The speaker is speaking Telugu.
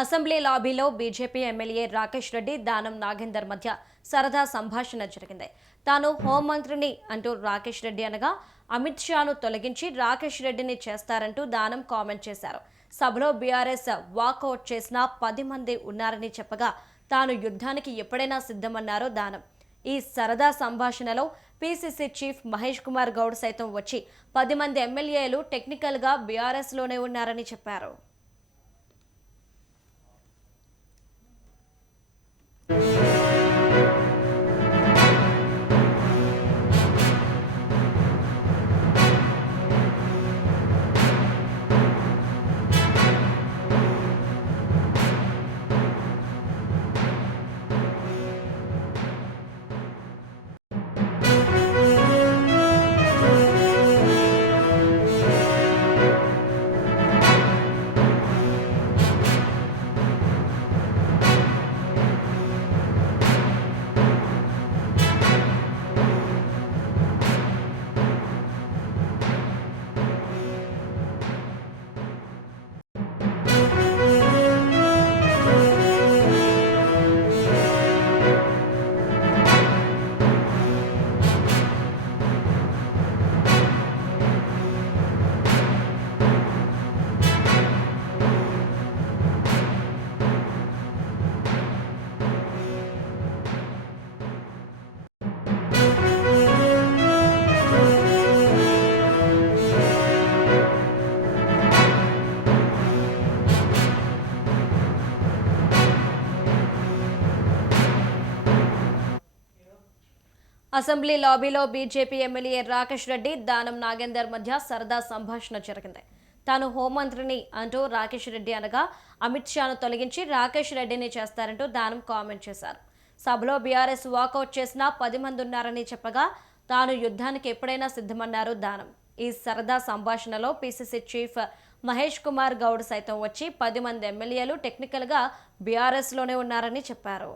అసెంబ్లీ లాబీలో బీజేపీ ఎమ్మెల్యే రాకేష్ రెడ్డి దానం నాగేందర్ మధ్య సరదా సంభాషణ జరిగింది. తాను హోంమంత్రిని అంటూ రాకేష్ రెడ్డి అనగా అమిత్ షాను తొలగించి రాకేష్ రెడ్డిని చేస్తారంటూ దానం కామెంట్ చేశారు. సభలో బీఆర్ఎస్ వాకౌట్ చేసిన 10 మంది ఉన్నారని చెప్పగా తాను యుద్ధానికి ఎప్పుడైనా సిద్ధమన్నారు దానం. ఈ సరదా సంభాషణలో పీసీసీ చీఫ్ మహేష్ కుమార్ గౌడ్ సైతం వచ్చి 10 మంది ఎమ్మెల్యేలు టెక్నికల్గా బీఆర్ఎస్లోనే ఉన్నారని చెప్పారు. అసెంబ్లీ లాబీలో బీజేపీ ఎమ్మెల్యే రాకేష్ రెడ్డి దానం నాగేందర్ మధ్య సరదా సంభాషణ జరిగింది. తాను హోంమంత్రిని అంటూ రాకేష్ రెడ్డి అనగా అమిత్ షాను తొలగించి రాకేష్ రెడ్డిని చేస్తారంటూ దానం కామెంట్ చేశారు. సభలో బీఆర్ఎస్ వాకౌట్ చేసిన 10 మంది ఉన్నారని చెప్పగా తాను యుద్ధానికి ఎప్పుడైనా సిద్ధమన్నారు దానం. ఈ సరదా సంభాషణలో పీసీసీ చీఫ్ మహేష్ కుమార్ గౌడ్ సైతం వచ్చి 10 మంది ఎమ్మెల్యేలు టెక్నికల్గా బీఆర్ఎస్లోనే ఉన్నారని చెప్పారు.